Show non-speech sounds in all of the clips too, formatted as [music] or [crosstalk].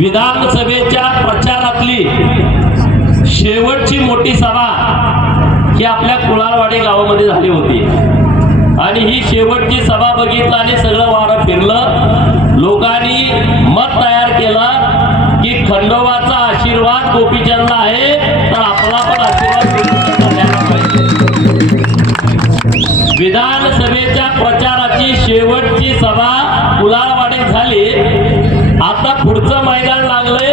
विधानसभेच्या प्रचारातली शेवटची मोठी सभा ही आपल्या कुळारवाडी गावामध्ये झाली होती. आणि ही शेवटची सभा बघितलं आणि सगळं वारं फिरलं. लोकांनी मत तयार केलं की खंडोबाचा आशीर्वाद गोपीचंदला आहे तर आपला पण आशीर्वाद विधानसभेच्या प्रचाराची शेवटची सभा कुलारवाडीत झाली. आता पुढचं मैदान लागलंय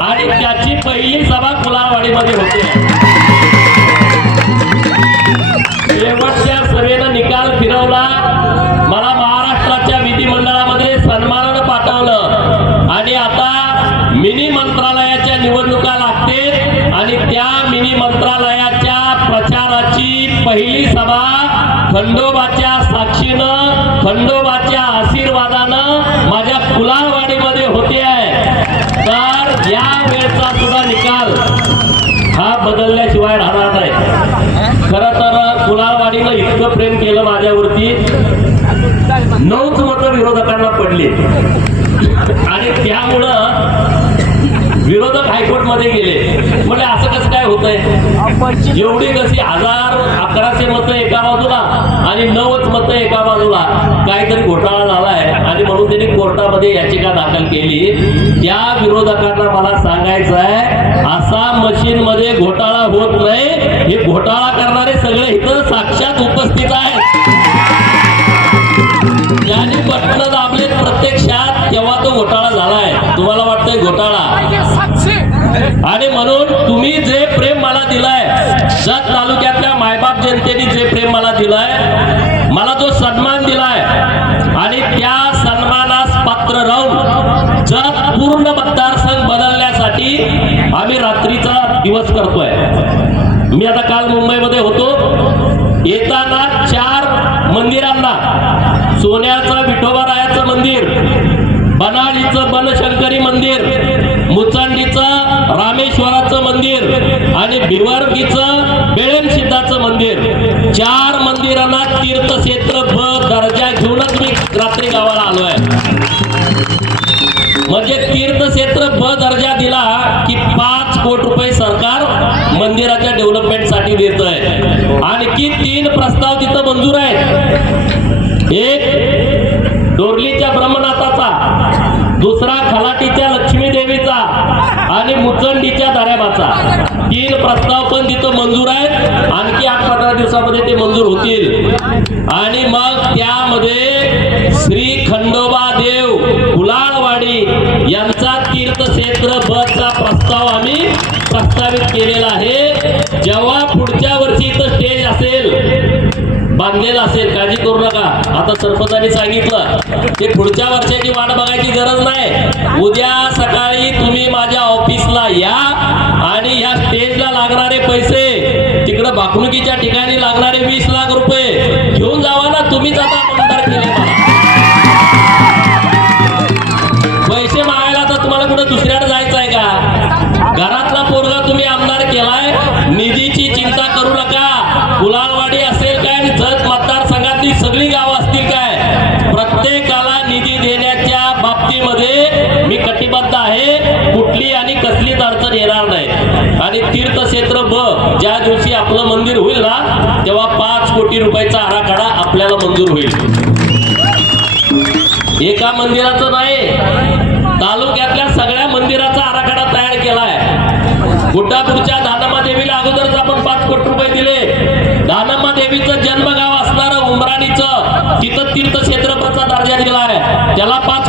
आणि त्याची पहिली सभा कुलारवाडीमध्ये होते. शेवटच्या सभेनं निकाल फिरवला. मला महाराष्ट्राच्या विधिमंडळामध्ये सन्मानानं पाठवलं. आणि आता मिनी मंत्रालयाच्या निवडणुका लागते आणि त्या मिनी मंत्रालयाच्या प्रचाराची पहिली सभा खंडोबाच्या साक्षीनं खंडोबा आशीर्वादानं माझ्या कुलारवाडीमध्ये होते आहे तर या वेळचा सुद्धा निकाल हा बदलल्याशिवाय राहणार नाही खरं तर कुलारवाडीनं इतकं प्रेम केलं माझ्यावरती नऊच मतं विरोधकांना पडली. आणि त्यामुळं विरोधक हायकोर्टमध्ये गेले. म्हणजे असं कसं काय होतंय? एवढी कशी हजार अकराशे मतं एका बाजूला आणि नऊच मतं एका बाजूला. काहीतरी घोटाळा झालाय. आणि म्हणून त्यांनी कोर्टामध्ये याचिका दाखल केली. त्या विरोधकांना मला सांगायचं आहे असा मशीन मध्ये घोटाळा होत नाही. हे घोटाळा करणारे सगळे इथं साक्षात उपस्थित आहेत. ज्यांनी बटणं दाबलेत प्रत्यक्षात तेव्हा तो घोटाळा झालाय. तुम्हाला वाटतंय घोटाळा? आणि म्हणून तुम्ही जे प्रेम मला दिलाय जत तालुक्यातल्या मायबाप जनतेने जे प्रेम मला दिलाय मला जो सन्मान दिलाय आणि त्या सन्मानास पात्र राहून जत पूर्ण मतदारसंघ बदलण्यासाठी आम्ही रात्रीचा दिवस करतोय. मी आता काल मुंबईमध्ये होतो. येताना सोन्याचं विठोबारायाचं मंदिर बनाळीचं बनशंकरी मंदिर मुचांडीचं रामेश्वराचं मंदिर आणि भिवर्गीचं बेळण मंदिर. चार मंदिरांना तीर्थक्षेत्र भ दर्जा घेऊनच मी रात्री गावाला आलो आहे. म्हणजे तीर्थक्षेत्र ब दर्जा दिला की पाच कोटी रुपये सरकार मंदिराच्या डेव्हलपमेंटसाठी देत आहे आणखी तीन प्रस्ताव तिथं मंजूर आहेत. एक डोरलीच्या ब्रह्मनाथाचा दुसरा खलाटीच्या लक्ष्मी देवीचा आणि मुचंडीच्या दर्याबाचा तीन प्रस्ताव पण तिथं मंजूर आहेत. आणखी आठ पंधरा दिवसामध्ये ते मंजूर होतील. आणि मग त्यामध्ये श्री खंडोबा देव कुलाळवाडी यांचा तीर्थक्षेत्र बसचा प्रस्ताव आम्ही प्रस्तावित केलेला आहे. जेव्हा पुढच्या बांधलेलं असेल काळजी करू नका. आता सरपंचांनी सांगितलं की पुढच्या वर्षाची वाट बघायची गरज नाही. उद्या सकाळी तुम्ही माझ्या ऑफिसला या आणि या स्टेजला लागणारे पैसे तिकडं बाकणुकीच्या ठिकाणी लागणारे वीस लाख रुपये घेऊन जावा ना तुम्हीच आता आमदार केले. बाबतीमध्ये मी कटिबद्ध आहे. कुठली आणि कसलीच अडचण येणार नाही. आणि तीर्थक्षेत्र ब ज्या दिवशी आपलं मंदिर होईल ना तेव्हा पाच कोटी रुपयाचा आराखडा आपल्याला मंजूर होईल. एका मंदिराचं नाही तालुक्यातल्या सगळ्या मंदिराचा आराखडा तयार केलाय. गुड्डापूरच्या दानमा देवीला अगोदरच आपण पाच कोटी रुपये दिले. दानमा देवीचं जन्मगाव असणार उमराणीचं तिथं तीर्थक्षेत्रचा दर्जा दिलाय. त्याला पाच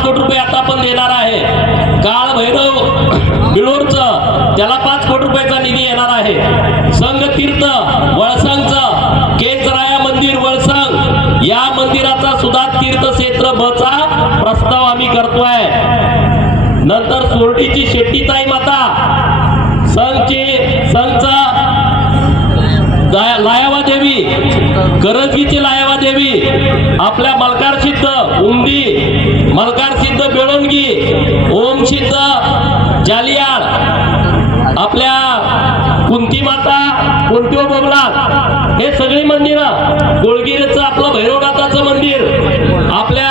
बचा प्रस्ताव आम्ही करतोय. नंतर सोरटीची शेट्टीताई माता संघचे संघचा लायावा देवी करजगीची लायावा देवी आपल्या मलकार सिद्ध उमदी मलकार सिद्ध बेळणगी ओम सिद्ध जालियाळ आपल्या कुंती माता कुंतीव बोगला हे सगळी मंदिरं गोळगिरीचं आपलं भैरवनाथाचं मंदिर आपल्या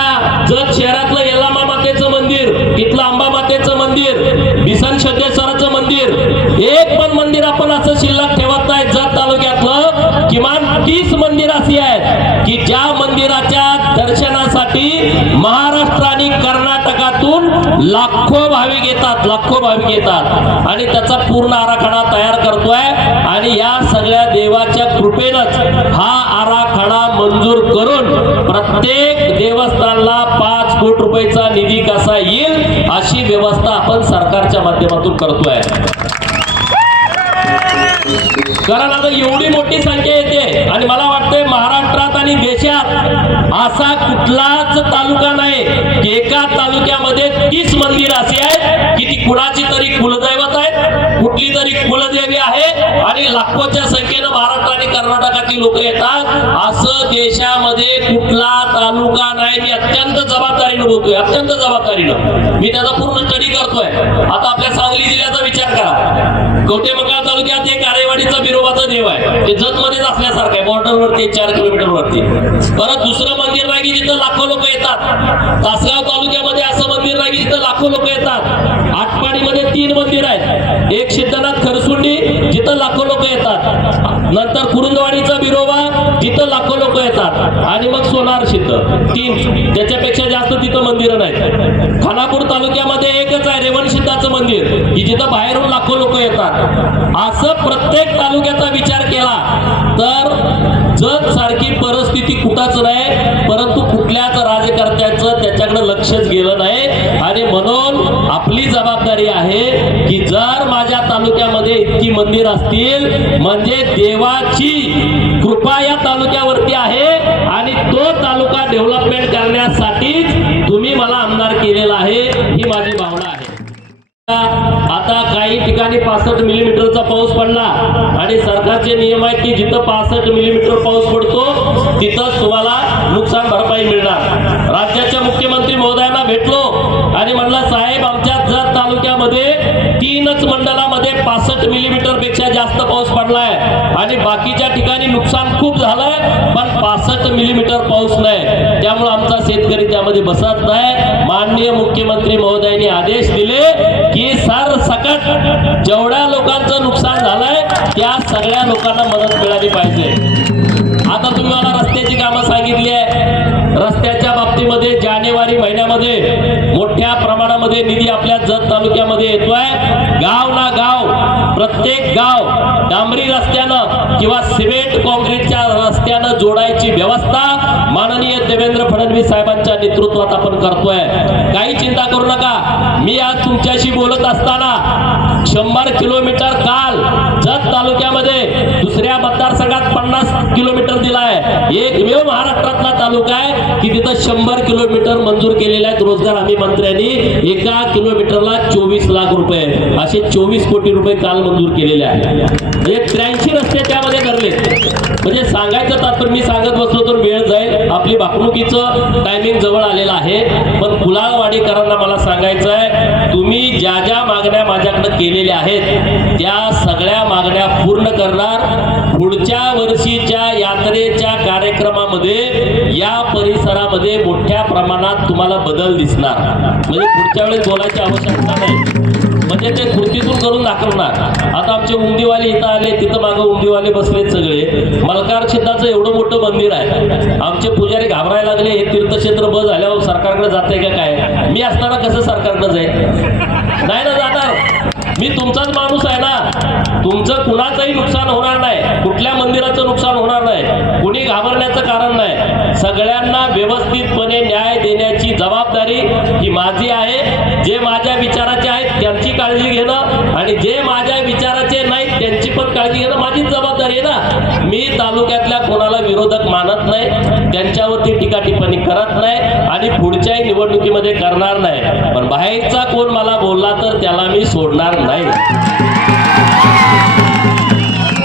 जत शहरातलं येल्लामा मातेचं मंदिर इथलं अंबा मातेचं मंदिर बिसन सिद्धेश्वराचं मंदिर एक पण मंदिर आपण असं शिल्लक ठेवत नाही. जत तालुक्यातलं किमान तीस मंदिर अशी आहेत की ज्या मंदिराच्या दर्शनासाठी महाराष्ट्र आणि कर्नाटकातून लाखो भाविक येतात लाखो भाविक येतात. आणि त्याचा पूर्ण आराखडा तयार करतोय. आणि या सगळ्या देवाच्या कृपेनच हा मंजूर करून प्रत्येक देवस्थानला पाच कोटी रुपयाचा निधी कसा येईल अशी व्यवस्था आपण सरकारच्या माध्यमातून करतोय. कारण आता एवढी मोठी संख्या येते. आणि मला वाटतंय महाराष्ट्रात आणि देशात असा कुठलाच तालुका नाही. की एका तालुक्यामध्ये तीस मंदिर अशी आहेत की ती कुणाची तरी कुलदैवत आहेत कुठली तरी कुलदेवी आहे आणि लाखोच्या संख्येनं महाराष्ट्र आणि कर्नाटकातील लोक येतात. असं देशामध्ये कुठला तालुका नाही. मी अत्यंत जबाबदारीनं बोलतोय अत्यंत जबाबदारीनं. मी त्याचा पूर्ण स्टडी करतोय. आता आपल्या सांगली जिल्ह्याचा विचार करा. कवठेमंगळ तालुक्यात एक आरेवाडीचा देव आहे. ते जतमध्येच असल्यासारखं आहे. बॉर्डर वरती चार किलोमीटर वरती. परत दुसरं मंदिर नाही की जिथं लाखो लोक येतात. तासगाव तालुक्यामध्ये असं मंदिर नाही की जिथं लाखो लोक येतात. आटपाडीमध्ये तीन मंदिर आहेत. एक सिद्धनाथ खरसुंडी जिथं लाखो लोक येतात. नंतर कुरुंदवाडीचा बिरोबा जिथं लाखो लोक येतात. आणि मग सोनार सिद्ध. तीन. त्याच्यापेक्षा जास्त तिथं मंदिरं नाहीत. खानापूर तालुक्यामध्ये एकच आहे रेवणसिद्धाचं मंदिर. जिथं बाहेरून लाखो लोक येतात. असं प्रत्येक तालुक्याचा विचार केला तर जग सारखी परिस्थिती कुठंच नाही परंतु कुठल्याच राजकर्त्याचं त्याच्याकडे लक्षच गेलं नाही. आणि म्हणून आपली जबाबदारी आहे की जर माझ्या तालुक्यामध्ये इतकी मंदिर असतील म्हणजे देवाची कृपा या तालुक्यावरती आहे आणि तो तालुका डेव्हलपमेंट करण्यासाठीच तुम्ही मला आमदार केलेला आहे ही माझी भावना आहे. आता काही ठिकाणी पासष्ट मिलीमीटरचा पाऊस पडला. आणि सरकारचे नियम आहेत की जिथं पासष्ट मिलीमीटर पाऊस पडतो तिथंच तुम्हाला नुकसान भरपाई मिळणार. राज्याच्या मुख्यमंत्री महोदयांना भेटलो आणि म्हणलं साहेब आमच्या जत तालुक्यामध्ये तीनच मंडळामध्ये पासष्ट मिलीमीटरपेक्षा जास्त पाऊस पडलाय. आणि बाकीच्या ठिकाणी नुकसान खूप झालंय पण पासष्ट मिलीमीटर पाऊस नाही. त्यामुळे आमचा शेतकरी त्यामध्ये बसत नाही. माननीय मुख्यमंत्री महोदयांनी आदेश दिले की सर कारण जेवढ्या लोकांचं नुकसान झालंय त्या सगळ्या लोकांना मदत मिळाली पाहिजे. आता तुम्ही मला रस्त्याची कामं सांगितली आहे रस्त्याच्या बाबतीमध्ये जानेवारी महिन्यामध्ये मोठ्या प्रमाणामध्ये निधी आपल्या जत तालुक्यामध्ये येतोय. गाव ना गाव प्रत्येक गाव डांबरी रस्त्यानं किंवा सिमेंट कॉन्क्रीटच्या रस्त्यानं जोडायची व्यवस्था माननीय देवेंद्र फडणवीस साहेबांच्या नेतृत्वात आपण करतोय. काही चिंता करू नका. मी आज तुमच्याशी बोलत असताना शंभर किलोमीटर काल जत तालुक्यामध्ये दुसऱ्या मतदारसंघात पन्नास किलोमीटर दिलाय. एकमेव महाराष्ट्रातला तालुका आहे की तिथं शंभर किलोमीटर मंजूर केलेले आहेत रोजगार हमी मंत्र्यांनी. एका किलोमीटरला चोवीस लाख रुपये. असे चोवीस कोटी रुपये काल मंजूर केलेले आहेत. म्हणजे त्र्याऐंशी रस्ते त्यामध्ये धरले म्हणजे सांगायचं तात्पर्य मी सांगत बसलो तर वेळ जाईल. आपली भाकणुकीचं टायमिंग जवळ आलेलं आहे. पण कुलाळवाडीकरांना मला सांगायचं आहे तुम्ही ज्या ज्या मागण्या माझ्याकडे केलेल्या आहेत त्या सगळ्या मागण्या पूर्ण करणार. पुढच्या वर्षीच्या यात्रेच्या कार्यक्रमामध्ये या परिसरामध्ये मोठ्या प्रमाणात तुम्हाला बदल दिसणार. म्हणजे पुढच्या वेळेस बोलायची आवश्यकता नाही. म्हणजे ते कृतीतून करून दाखवणार. आता आमचे उंदीवाले इथं आले तिथं मागं उंदीवाले बसलेत सगळे. मलकार क्षेत्राचं एवढं मोठं मंदिर आहे. आमचे पुजारी घाबरायला लागले हे तीर्थक्षेत्र बस झाल्यावर सरकारकडे जाते का काय? मी असताना कसं सरकारकडे जाईल नाही ना जाणार. मी तुमचाच माणूस आहे ना. तुमचं कुणाचंही नुकसान होणार नाही. कुठल्या मंदिराचं नुकसान होणार नाही. कुणी घाबरण्याचं कारण नाही. सगळ्यांना व्यवस्थितपणे न्याय देण्याची जबाबदारी ही माझी आहे. जे माझ्या विचाराचे आहेत त्यांची काळजी घेणं आणि जे माझ्या विचाराचे त्यांची पण काळजी घेणं माझीच जबाबदारी आहे ना. मी तालुक्यातल्या कोणाला विरोधक मानत नाही त्यांच्यावरती टीका टिप्पणी करत नाही आणि पुढच्याही निवडणुकीमध्ये करणार नाही. पण बाहेरचा कोण मला बोलला तर त्याला मी सोडणार नाही.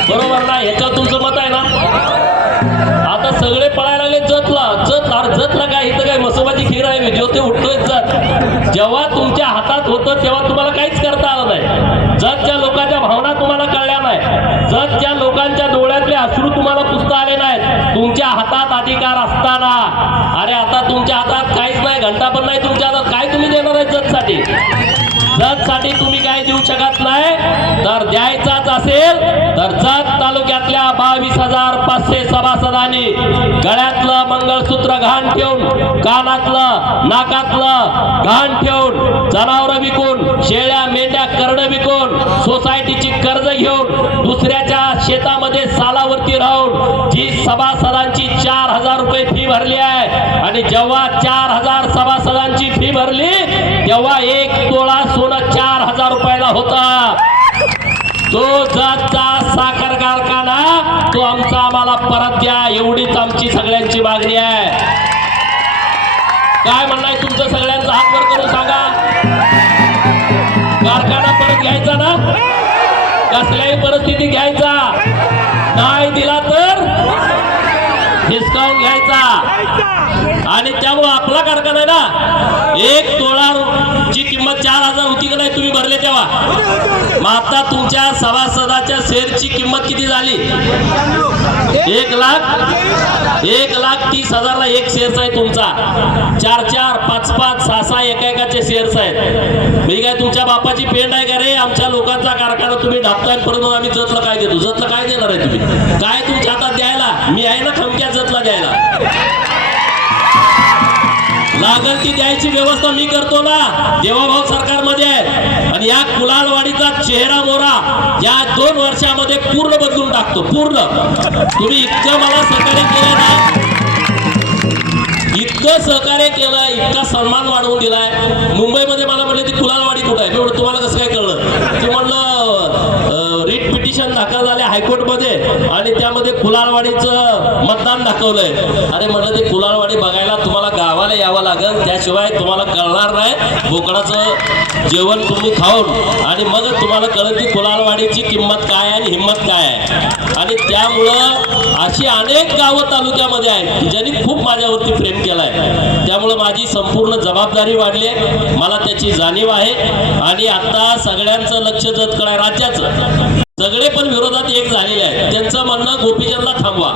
बरोबर ना? ह्याच्यावर तुमचं मत आहे ना? आता सगळे पळायला लागले जतला जतला जतला काय? इथं काय मसोबाची खीर आहे ते उठतोय जत. जेव्हा तुमच्या हातात होतं तेव्हा तुम्हाला काहीच करता आलं नाही. जतच्या लोकांच्या भावना जर ज्या लोकांच्या डोळ्यातले अश्रू तुम्हाला पुसता आले नाहीत तुमच्या हातात अधिकार असताना. अरे आता तुमच्या हातात काहीच नाही घंटा पण नाही तुमच्या हातात. काय तुम्ही देणार आहे जतसाठी जतसाठी तुम्ही काय देऊ शकत नाही? तर द्यायचाच असेल तर जत तालुक्यातल्या बावीस हजार पाचशे सभासदांनी गळ्यातलं मंगळसूत्र घाण ठेवून कानातलं नाकातलं घाण ठेवून जनावर विकून शेळ्या मेंढ्या करड विकून सोसायटीची कर्ज घेऊन दुसऱ्याच्या शेतामध्ये सालावरती राहून जी सभासदांची चार हजार रुपये फी भरली आहे आणि जेव्हा चार हजार सभासदांची फी भरली तेव्हा एक तोळा सोनं चार हजार रुपयाला होता. तो जातचा साखर कारखाना तो आमचा आम्हाला परत द्या. एवढीच आमची सगळ्यांची मागणी आहे. काय म्हणणार तुमचं सगळ्यांचा हात वर करून सांगा? कारखाना परत घ्यायचा ना? कसल्याही परिस्थिती घ्यायचा. नाही दिला तर डिस्काउंट घ्यायचा. आणि त्यामुळं आपला कारखाना आहे ना एक तोळा ची किंमत चार हजार होती का नाही तुम्ही भरले तेव्हा. मग आता तुमच्या सभासदाच्या शेअरची किंमत किती झाली? एक लाख एक लाख तीस हजारला एक शेअर्स आहे तुमचा. चार चार पाच पाच सहा सहा एका एकाचे शेअर्स आहेत. मी काय तुमच्या बापाची पेंड आहे का रे? आमच्या लोकांचा कारखाना तुम्ही ढापताय परंतु आम्ही जतला काय देतो? जतला काय देणार आहे तुम्ही? काय तुमच्या हातात द्यायला? मी आहे ना खमक्या जतला द्यायला. लागल ती द्यायची व्यवस्था मी करतो ना देवाभाऊ सरकारमध्ये. आणि या कुलालवाडीचा चेहरा मोरा या दोन वर्षामध्ये पूर्ण बदलून टाकतो पूर्ण. तुम्ही इतकं मला सहकार्य केलं ना. इतकं सहकार्य केलं इतका सन्मान वाढवून दिलाय. मुंबईमध्ये मला म्हटलं ती कुलालवाडी कुठं आहे? मी म्हणलं तुम्हाला कसं काय कळलं? ते म्हणलं दाखल झाले हायकोर्टमध्ये आणि त्यामध्ये कुलालवाडीचं मतदान दाखवलंय. अरे म्हटलं ते कुलालवाडी बघायला तुम्हाला गावाला यावं लागेल त्याशिवाय तुम्हाला कळणार नाही. बोकडाचं जेवण तुम्ही खाऊन आणि मग तुम्हाला कळेल की कुलालवाडीची किंमत काय आहे आणि हिंमत काय आहे. आणि त्यामुळं अशी अनेक गावं तालुक्यामध्ये आहेत की ज्यांनी खूप माझ्यावरती प्रेम केलाय. त्यामुळं माझी संपूर्ण जबाबदारी वाढली आहे. मला त्याची जाणीव आहे. आणि आता सगळ्यांचं लक्ष जत आहे राज्याचं. सगळे पण विरोधात एक झालेले आहेत. त्यांचं म्हणणं गोपीचंदला थांबवा.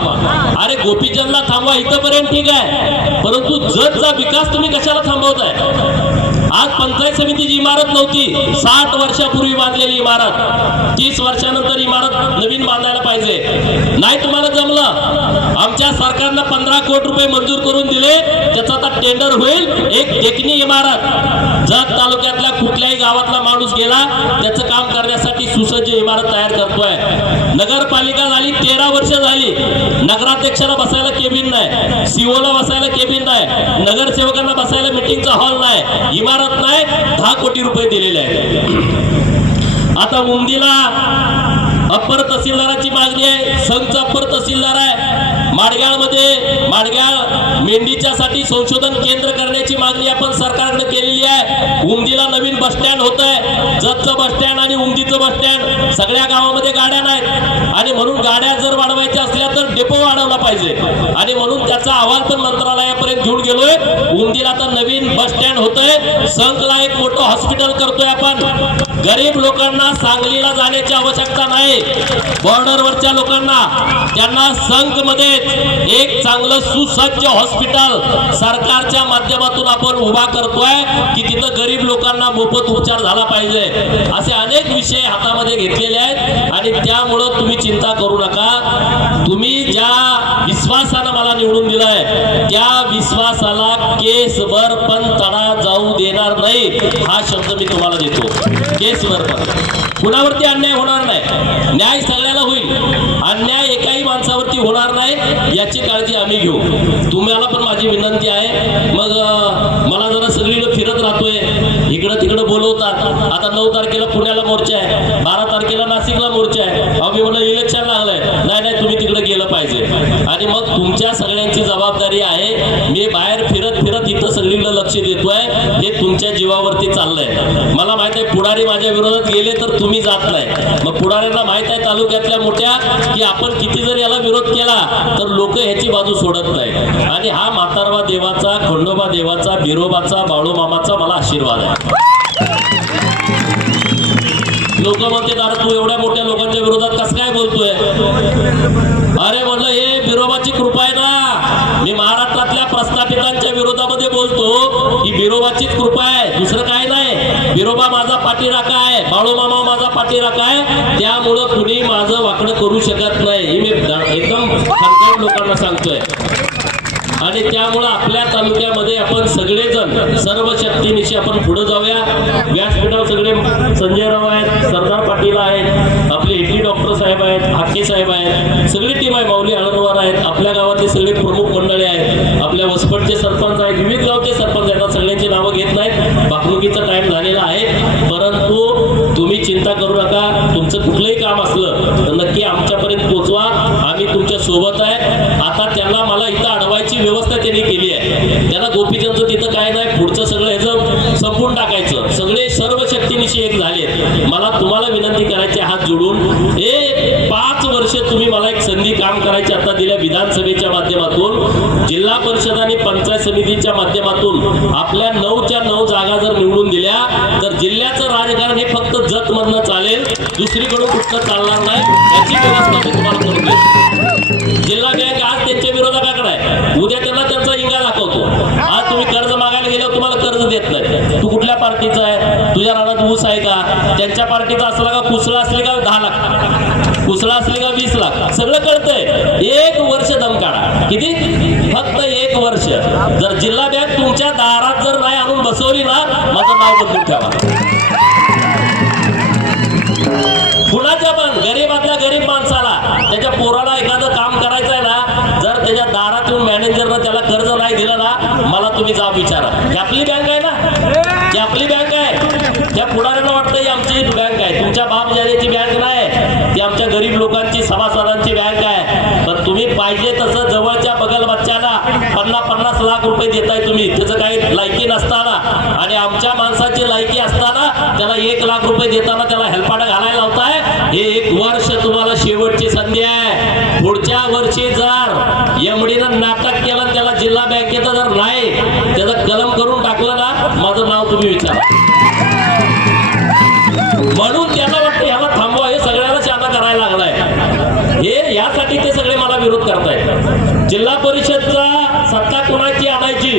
अरे गोपीचंदला थांबवा इथंपर्यंत ठीक आहे. परंतु जतचा विकास तुम्ही कशाला थांबवताय? आज पंचायत समितीची इमारत नव्हती. साठ वर्षापूर्वी बांधलेली इमारत. तीस वर्षानंतर इमारत नवीन बांधायला पाहिजे. नाही तुम्हाला जमलं? आमच्या सरकारनं पंधरा कोटी रुपये मंजूर करून दिले. त्याचा आता टेंडर होईल. एक देखणी इमारत. जत तालुक्यातल्या कुठल्याही गावातला माणूस गेला त्याचं काम करण्यासाठी सुसज्ज इमारत तयार करतोय. नगरपालिका झाली तेरा वर्ष झाली. नगराध्यक्षाला बसायला केबिन नाही. सीओला बसायला केबिन नाही. नगरसेवकांना बसायला मिटिंगचा हॉल नाही. इमारत नाही दहा कोटी रुपये दिलेले आहेत. [clears throat] आता उंदीला अप्पर तहसीलदाराची मागणी आहे संच अप्पर तहसीलदार आहे. माडगाळमध्ये माडगाळ मेंढीच्या साठी संशोधन केंद्र करण्याची मागणी आपण सरकारकडे केलेली आहे. उमदीला नवीन बस स्टँड होत आहे जतचं बस स्टँड आणि उमदीचं बस स्टँड सगळ्या गावामध्ये गाड्या नाहीत. आणि म्हणून गाड्या जर वाढवायच्या असल्या तर डेपो वाढवला पाहिजे. आणि म्हणून त्याचा अहवाल पण मंत्रालयापर्यंत घेऊन गेलोय. उमदीला तर नवीन बस स्टँड होतंय. संघला एक मोठं हॉस्पिटल करतोय आपण. गरीब लोकांना सांगलीला जाण्याची आवश्यकता नाही. बॉर्डरवरच्या लोकांना त्यांना संघमध्ये एक चांगलं सुसज्ज हॉस्पिटल सरकारच्या माध्यमातून आपण उभा करतोय की तिथं गरीब लोकांना मोफत उपचार झाला पाहिजे. असे अनेक विषय हातामध्ये घेतलेले आहेत आणि त्यामुळं तुम्ही चिंता करू नका. तुम्ही ज्या विश्वासानं मला निवडून दिलाय त्या विश्वासाला केसभर पण तडा जाऊ देणार नाही हा शब्द मी तुम्हाला देतो. केसवर. कुणावरती अन्याय होणार नाही. न्याय सगळ्याला होईल. अन्याय एकाही माणसावरती होणार नाही याची काळजी आम्ही घेऊ. तुम्हाला पण माझी विनंती आहे. मग मला जरा सगळीकडे फिरत राहतोय. इकडं तिकडं बोलवतात. आता नऊ तारखेला पुण्याला मोर्चा आहे. बारा तारखेला नाशिकला मोर्चा आहे. अहो म्हणलं इलेक्शन लागलंय. नाही नाही तुम्ही तिकडे गेलं पाहिजे. आणि मग तुमच्या सगळ्यांची जबाबदारी आहे. मी बाहेर फिर तिथं इथं सगळीकडे लक्ष देतोय. हे तुमच्या जीवावरती चाललंय. मला माहीत आहे पुढारी माझ्या विरोधात गेले तर तुम्ही जात नाही. मग पुढाऱ्यांना माहीत आहे तालुक्यातल्या मोठ्या की आपण किती जर याला विरोध केला तर लोक ह्याची बाजू सोडत नाही आणि हा म्हातारवा देवाचा खंडोबा देवाचा बिरोबाचा बाळू मामाचा मला आशीर्वाद आहे. लोक म्हणते दादा तू एवढ्या मोठ्या लोकांच्या विरोधात कसं काय बोलतोय? अरे म्हणलं हे बिरोबाची कृपा आहे ना. मी महाराष्ट्रातल्या विरोधामध्ये बोलतो ही बिरोबाचीच कृपा आहे दुसरं काय नाही. बिरोबा माझा पाठीराखा आहे बाळूमामा माझा पाठीराखा आहे त्यामुळं कुणी माझं वाकडं करू शकत नाही. हे मी एकदम लोकांना सांगतोय. आणि त्यामुळं आपल्या तालुक्यामध्ये आपण सगळेजण सर्व शक्तीनिशी आपण पुढे जाऊया. व्यासपीठावर सगळे संजय राव आहेत सरदार पाटील आहेत आपले इडली डॉक्टर साहेब आहेत हाके साहेब आहेत सगळी टीम आहे माऊली आळंदवार आहेत आपल्या गावातले सगळे प्रमुख मंडळे आहेत आपल्या वसपटचे सरपंच आहेत विविध गावचे सरपंच आहेत. आता सगळ्यांची नावं घेत नाहीत बाकणुकीचा टाईम झालेला आहे. परंतु तुम्ही चिंता करू नका तुमचं कुठलंही काम असलं तर नक्की आमच्यापर्यंत पोचवा. आम्ही तुमच्यासोबत आहे. आता त्यांना मला इथं अडवायची व्यवस्था त्यांनी केली आहे. त्यांना गोपीचंद तिथं काय नाही पुढचं सगळं ह्याचं संपून टाकायचं सगळे सर्व शक्तीनिशी एक झाले मला तुम्हाला विनंती करायची हात जोडून हे पाच वर्ष तुम्ही मला एक संधी काम करायची आता दिल्या विधानसभेच्या माध्यमातून जिल्हा परिषद आणि समितीच्या माध्यमातून आपल्या नऊच्या नऊ जागा जर निवडून दिल्या तर जिल्ह्याचं राजकारण हे फक्त जत मधनं चालेल. दुसरीकडून कुठलं चालणार नाही याची व्यवस्था मी तुम्हाला करून देतो जिल्हा बँक आज त्यांच्या विरोधकाकडे आहे. उद्या त्यांना त्यांचा इंगा दाखवतो. आज तुम्ही कर्ज मागायला गेल्यावर तुम्हाला कर्ज देत नाही. तू कुठल्या पार्टीचा आहे? तुझ्या रानात ऊस आहे का? त्यांच्या पार्टीचा असला का कुसला असले का? दहा लाख. कुसला असले का वीस लाख सगळं कळतंय. एक वर्ष दम काढा. किती? फक्त एक वर्ष. जर जिल्हा बँक तुमच्या दारात जर नाही आणून बसवली ना माझं नाव बदलून ठेवा. कुणाच्या पण गरीबातल्या गरीब माणसाला त्याच्या पोराला एखादं काम करायचं आहे ना जर त्याच्या दारात येऊन मॅनेजरनं त्याला कर्ज नाही दिलं ना मला तुम्ही जाब विचारा ही आपली बँक आहे ना ही आपली बँक आहे त्या पुढाऱ्यांना वाटतं ही आमची बँक आहे तुमच्या बाप जाण्याची बँक नाही ती आमच्या गरीब लोकांची सभासदांची बँक आहे पण तुम्ही पाहिजे तसं जवळच्या बगल बच्च्याला पन्नास पन्नास लाख रुपये देताय तुम्ही. त्याचं काही लायकी नसताना आणि आमच्या माणसाची लायकी असताना त्याला एक लाख रुपये देताना त्याला हेल्पाडा घालायला लावताय. हे एक वर्ष तुम्हाला शेवटची संधी आहे. पुढच्या वर्षी जर एमडीनं नाटक केलं त्याला जिल्हा बँकेचं जर नाही त्याचं कलम करून टाकलं ना माझं नाव तुम्ही विचारा. म्हणून त्याला वाटतं ह्याला थांबवा हे सगळ्याला शांत करायला लागलाय. हे यासाठी ते सगळे मला विरोध करतायत. जिल्हा परिषदचा सत्ता कोणाची आणायची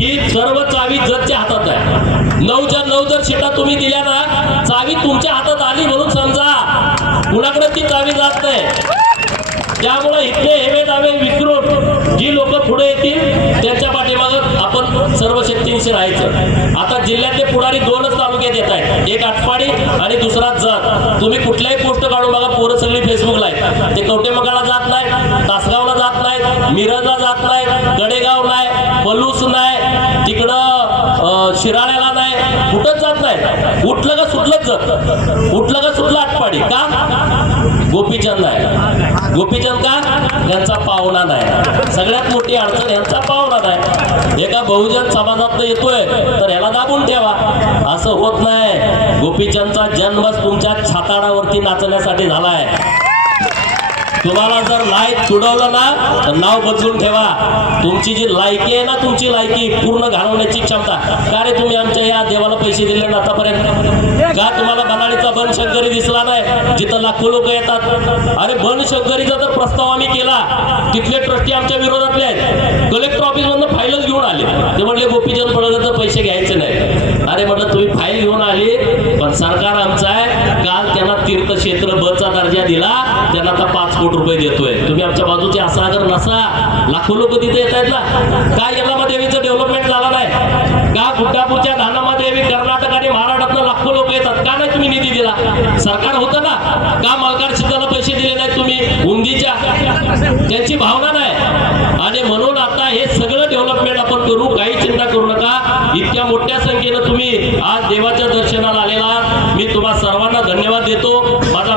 ही सर्व चावी जतच्या हातात आहे. नऊच्या नऊ जर शिटा तुम्ही दिल्या ना चावी तुमच्या हातात आली म्हणून समजा कुणाकडे ती चावी जात नाही. त्यामुळे इथले हेवे दावे विसरून जी लोक पुढे येतील त्यांच्या पाठीमागं आपण सर्व शक्तींशी राहायचं. आता जिल्ह्यातले पुढारी दोनच तालुक्यात येत आहेत. एक आटपाडी आणि दुसरा जात. तुम्ही कुठल्याही पोस्ट काढून बघा पोरं सगळी फेसबुकला आहेत. ते कवटेमगाला जात नाही तासगावला मिरजला जात नाही गडेगाव नाही पलूस नाही तिकडं शिराळ्याला नाही कुठंच जात नाही. उठलं का सुटलंच जात उठलं का सुटलं आटपाडी का? गोपीचंद आहे गोपीचंद का? यांचा पाहुणा नाही. सगळ्यात मोठी अडचण यांचा पाहुणा नाही. एका बहुजन समाजात येतोय तर ह्याला दाबून ठेवा. असं होत नाही. गोपीचंदचा जन्मच तुमच्या छाताडावरती नाचण्यासाठी झाला आहे तुम्हाला जर नाही तुडवलं ना तर नाव बदलून ठेवा. तुमची जी लायकी आहे ना तुमची लायकी पूर्ण घालवण्याची क्षमता. का रे तुम्ही आमच्या या देवाला पैसे दिले ना आतापर्यंत? का तुम्हाला बनाडीचा बनशंकरी दिसला नाही जिथं लाखो लोक येतात? अरे बनशंकरीचा जर प्रस्ताव आम्ही केला तिथले ट्रस्टी आमच्या विरोधातले आहेत. कलेक्टर ऑफिस मधनं फाईलच घेऊन आले. ते म्हणले गोपीचंद पडगरचं पैसे घ्यायचे नाही अरे म्हटलं तुम्ही फाईल घेऊन आली पण सरकार आमचं ज्याला तीर्थक्षेत्र बचा दर्जा दिला त्यांना आता पाच कोटी रुपये देतोय. तुम्ही आमच्या बाजूचे असा जर नसा. लाखो लोक तिथे येत आहेत ना. काय यल्लामा देवीचं डेव्हलपमेंट झाला नाही का गुड्डापूरच्या धानामा देवी कर्नाटक आणि महाराष्ट्रातनं लाखो लोक येतात? का नाही तुम्ही निधी दिला? सरकार होतं ना. का मलकार सिद्धाला पैसे दिले नाहीत तुम्ही? उंदीच्या त्यांची भावना नाही. आणि म्हणून आता हे सगळं डेव्हलपमेंट आपण करू काही चिंता करू नका. इतक्या मोठ्या संख्येनं तुम्ही आज देवाच्या दर्शनाला आलेला मी तुम्हा सर्वांना धन्यवाद देतो. माझा